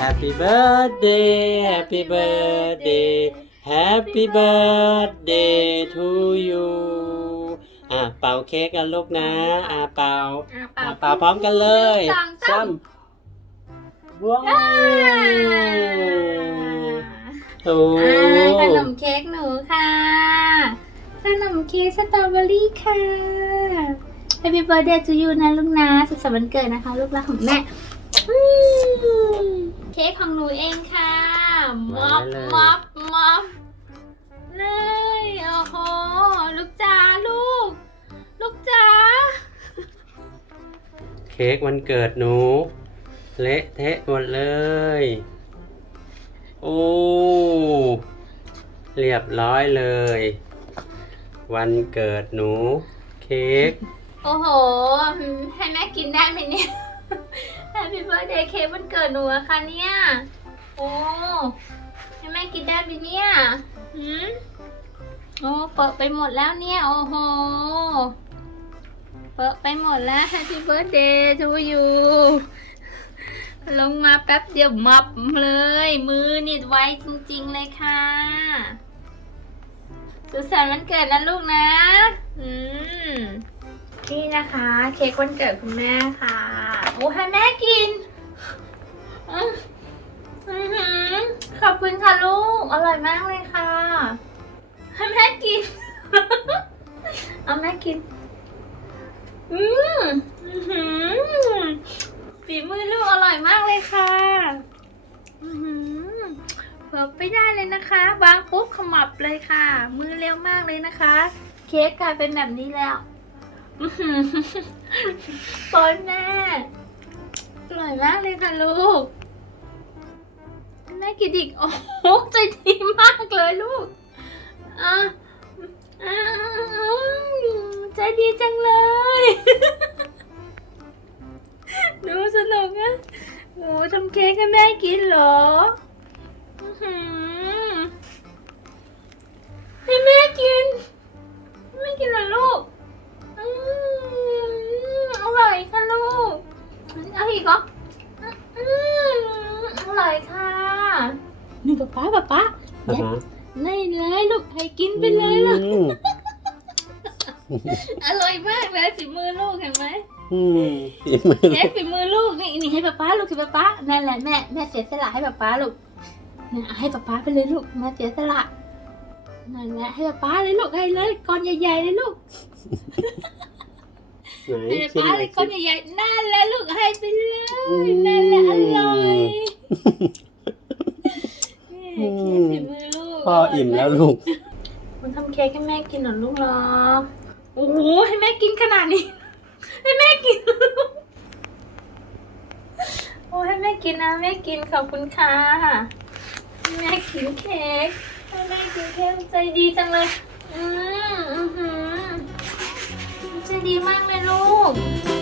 Happy birthday Happy birthday Happy birthday to you อะเป่าเค้กกันลูกนะอะเป่าอะอะเป่าเป่าพร้อมกันเลยสองสามว้าวอ่าโอ้อ่าขนมเค้กหนูค่ะขนม เค้กสตรอเบอรี่ค่ะ Happy birthday to you นะลูกนะสุขสันต์วันเกิดนะคะ ลูกรักของแม่อืมเค้กของหนูเองค่ะมอบมอบมอบเลยโอ้โหลูกจ๋าลูก ลูกจ๋าเค้กวันเกิดหนู เละเทะหมดเลย โอ้ เรียบร้อยเลย วันเกิดหนู เค้กโอ้โห ให้แม่กินได้ไหมเนี่ย Happy birthday เค้กวันเกิดหนูอะค่ะเนี่ย โอ้ให้แม่กินได้ไหมเนี่ยหืมโอ้เปิดไปหมดแล้วเนี่ย โอ้โห เปิดไปหมดแล้ว Happy birthday to you ลงมาแป๊บเดียวมับเลย มือนี่ไวจริง ๆ เลยค่ะ สุขสันต์วันเกิดนะลูกนะ อืม นี่นะคะ เค้กวันเกิดคุณแม่ค่ะ โอ้ให้แม่กินอื้ออื้อหือขอบคุณค่ะลูก อร่อยมากเลยค่ะ ให้แม่กิน เอาแม่กิน อืม อื้อหือฝีมือลูกอร่อยมากเลยค่ะอือหือ ผื่อไปได้เลยนะคะวางปุ๊บขมับเลยค่ะ มือเร็วมากเลยนะคะ เค้กกลายเป็นแบบนี้แล้วอื้อนแม่อร่อยมากเลยค่ะลูกแม่กินอีกโอ้โหใจดีมากเลยลูกอะใจดีจังเลยดูสนุกอะโอ้ทำเค้กให้แม่กินเหรอ ให้แม่กิน ไม่กินเหรอลูกอืมอร่อยค่ะลูกเอาอีกเหรออืมอร่อยค่ะหนึ่งป๊าป๊าป๊าป๊าอ่ายัดฮะเลยเลยลูกให้กินไปเลยลูกอืมอร่อยมากเลยฝีมือลูกเห็นไหมอืมฝีมือเค้กฝีมือลูกนี่นี่ให้ป๊าป๊าลูกคือป๊าป๊านั่นแหละแม่แม่เสียสละให้ป๊าป๊าลูก เนี่ยเอาให้ป๊าป๊าไปเลยลูกแม่เสียสละนั่นแหละให้ป๊าป๊าเลยลูกให้เลยก้อนใหญ่ๆเลยลูกไหนให้ชิมป๊าหน่เลอยยสิก้อนใหญ่ๆนั่นแหละลูกให้ไปเลยอืมนั่นแหละอร่อยนี่เค้กฝีมือลูกพ่ออิ่มแล้วลูกมันทำเค้กให้แม่กินเหรอลูกเหรอโอ้โหให้แม่กินขนาดนี้ ให้แม่กินโอ้ให้แม่กินนะแม่กินขอบคุณค่ะ ให้แม่กินเค้กแม่กินเค้กใจดีจังเลย อืมอือหือใจดีมากเลยลูก